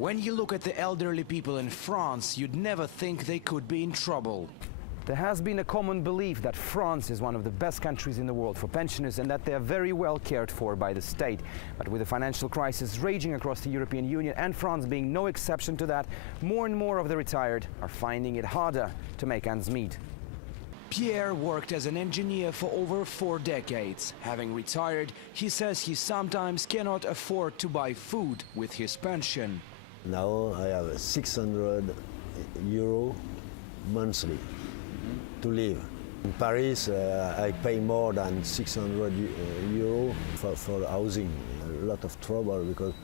When you look at the elderly people in France, you'd never think they could be in trouble. There has been a common belief that France is one of the best countries in the world for pensioners and that they are very well cared for by the state. But with the financial crisis raging across the European Union and France being no exception to that, more and more of the retired are finding it harder to make ends meet. Pierre worked as an engineer for over 4 decades. Having retired, he says he sometimes cannot afford to buy food with his pension. Now I have €600 monthly to live. In Paris, I pay more than €600 for housing. A lot of trouble because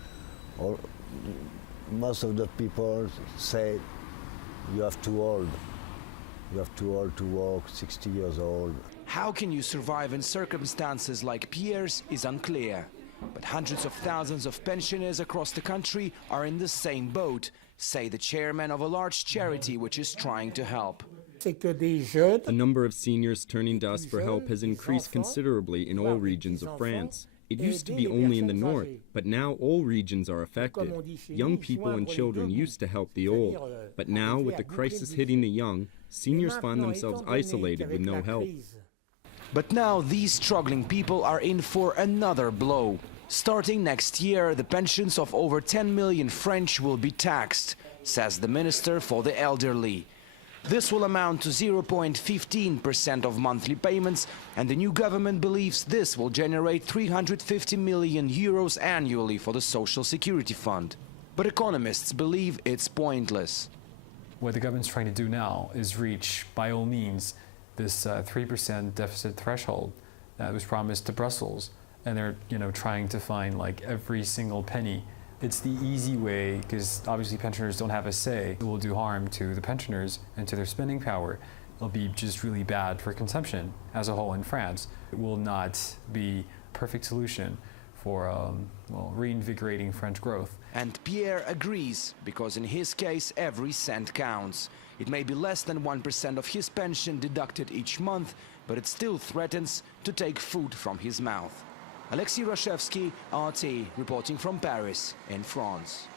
most of the people say you have too old. You have too old to work, 60 years old. How can you survive in circumstances like Pierre's is unclear. But hundreds of thousands of pensioners across the country are in the same boat, say the chairman of a large charity which is trying to help. The number of seniors turning to us for help has increased considerably in all regions of France. It used to be only in the north, but now all regions are affected. Young people and children used to help the old, but now with the crisis hitting the young, seniors find themselves isolated with no help. But now these struggling people are in for another blow. Starting next year, the pensions of over 10 million French will be taxed, says the Minister for the Elderly. This will amount to 0.15% of monthly payments, and the new government believes this will generate €350 million annually for the Social Security Fund. But economists believe it's pointless. What the government's trying to do now is reach, by all means, this 3% deficit threshold that was promised to Brussels, and they're trying to find like every single penny. It's the easy way, because obviously pensioners don't have a say. It will do harm to the pensioners and to their spending power. It'll be just really bad for consumption as a whole in France. It will not be a perfect solution for reinvigorating French growth. And Pierre agrees, because in his case every cent counts. It may be less than 1% of his pension deducted each month, but it still threatens to take food from his mouth. Alexei Rashevsky, RT, reporting from Paris in France.